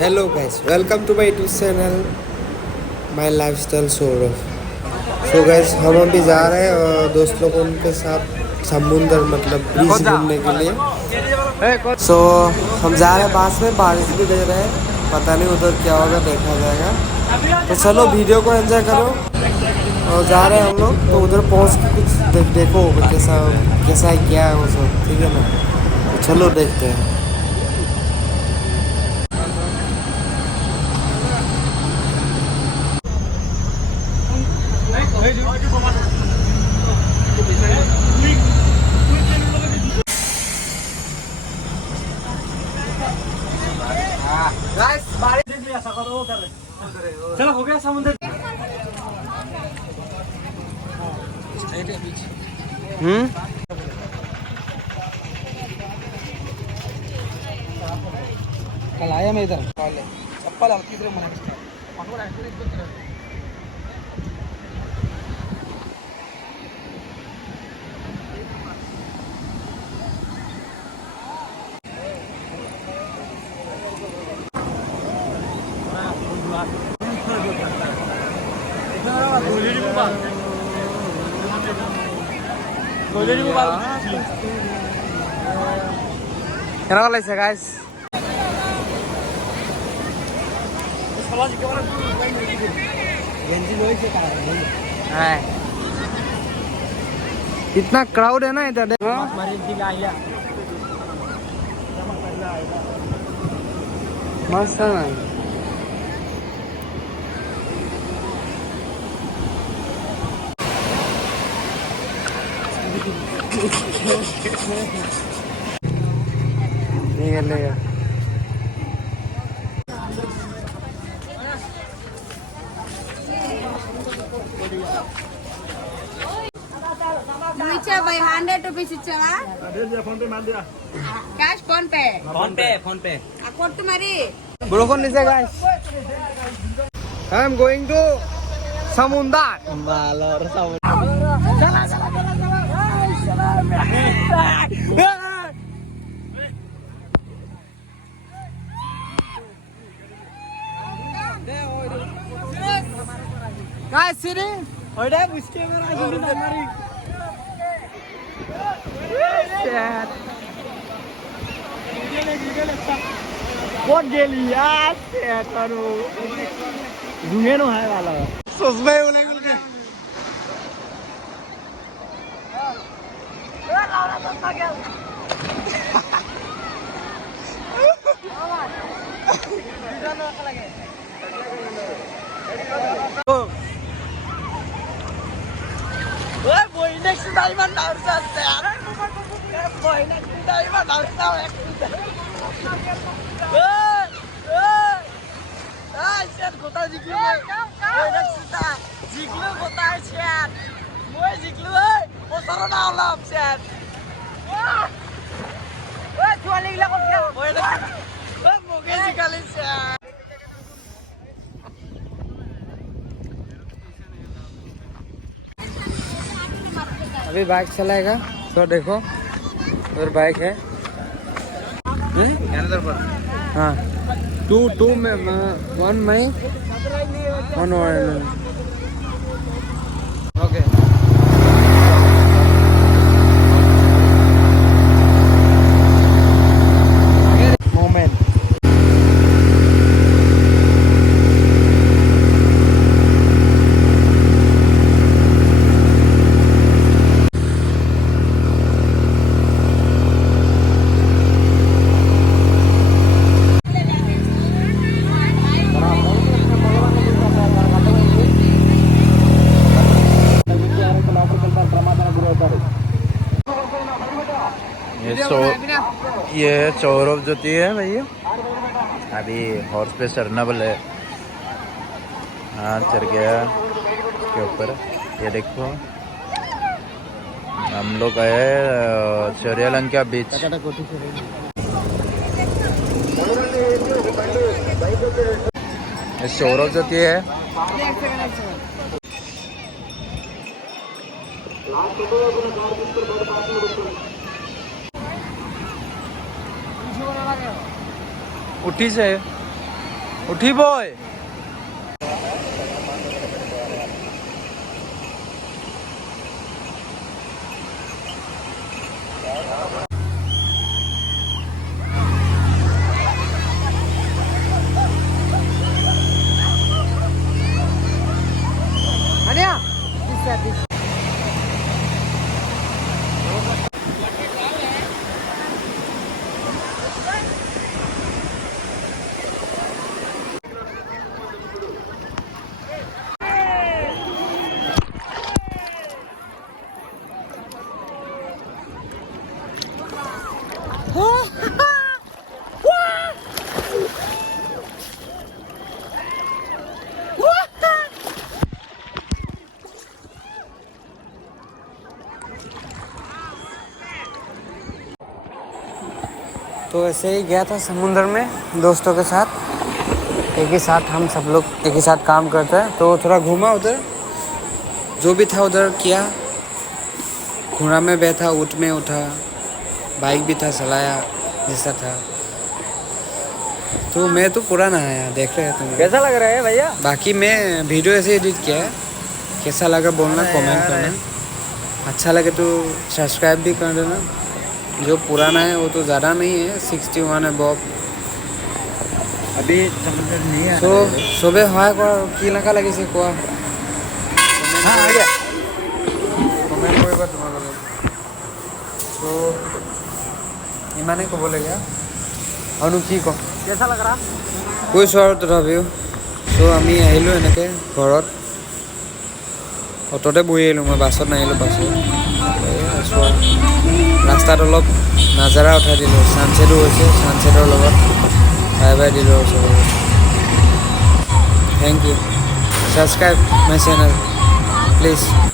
Hello guys, welcome to my YouTube channel my lifestyle Saurabh. So guys, हम अभी जा रहे हैं और दोस्त लोगों के साथ समुंदर मतलब ब्रिज घूमने के लिए। सो हम जा रहे हैं, पास में बारिश भी दे रहे हैं, पता नहीं उधर क्या होगा, देखा जाएगा। तो चलो वीडियो को एंजॉय करो। और जा रहे हैं हम लोग, तो उधर पहुंच के कुछ देखो कैसा कैसा है, क्या है वो सब, ठीक है ना। तो चलो देखते हैं। चलो हो गया समुद्र। कल आया मैं इधर चप्पल हल्की तरह मना কেনেকুৱা লাগিছে গাইজ? कितना क्राउड है ना इधर। मस्त है ना। निकलेगा by 100 rupees ఇచ్చావా? క్యాష్ ఫోన్ పే కొట్టు మరి. बरोबर नहीं से guys, I am going to समुंदर। गाइस सीरी ओडे उसके मेरा गुडी नंबरी यार बहुत गेली यार यार करो घूमे नो है वाला सोच में बोले बोल के ओए बोई नेक्स्ट डायमंड डाउन से यार बोई नेक्स्ट डायमंड डाउन से शेट गोता जिकलु बोई नेक्स्ट जिकलु गोता शेट बोई जिकलु ओ सरना अलप शेट ओए छुआली गिला को क्या बोई नेक्स्ट ओए मोगे जिकाली शेट। अभी बाइक चलाएगा तो देखो उधर बाइक है। हाँ टू में वन में वन ओके। मोमेंट ये सौरभ ज्योति है भैया, अभी हॉर्स पे चढ़ना बोले। हाँ चढ़ गया इसके ऊपर। ये देखो हम लोग गए श्रीलंका बीच। ये सौरभ ज्योति है। उठी से উঠিবই तो ऐसे ही गया था समुंदर में दोस्तों के साथ, एक ही साथ हम सब लोग एक ही साथ काम करते हैं। तो थोड़ा घूमा उधर, जो भी था उधर किया। घोड़ा में बैठा, ऊँट में उठा, बाइक भी था चलाया जैसा था। तो मैं तो पूरा नहाया, देख रहे हैं तुम। कैसा लग रहा है भैया? बाकी मैं वीडियो ऐसे एडिट किया है, कैसा लगा बोलना, कमेंट करना। अच्छा लगे तो सब्सक्राइब भी कर देना। जो पुराना है वो तो ज़्यादा नहीं है, 61 है बॉब। अभी समुद्र नहीं है तो सुबह হয় কি লগা লাগিছে কোৱা? हाँ आ गया কমেণ্ট কৰিবা তোমালোকে। তো ইমানেই ক'বলগীয়া, আৰুনো কি ক'ম। कैसा लग रहा? কৈছোঁ আৰু তথাপিও। চ' আমি আহিলোঁ এনেকৈ ঘৰত, অট'তে বহি আহিলোঁ, মই বাছত নাহিলোঁ। বাছত আছোঁ আৰু ৰাস্তাত অলপ নাজাৰা উঠাই দিলোঁ। ছানছেটো হৈছে, ছানছেটৰ লগত বাই বাই দিলোঁ আৰু চবকে। Thank you, subscribe my channel please.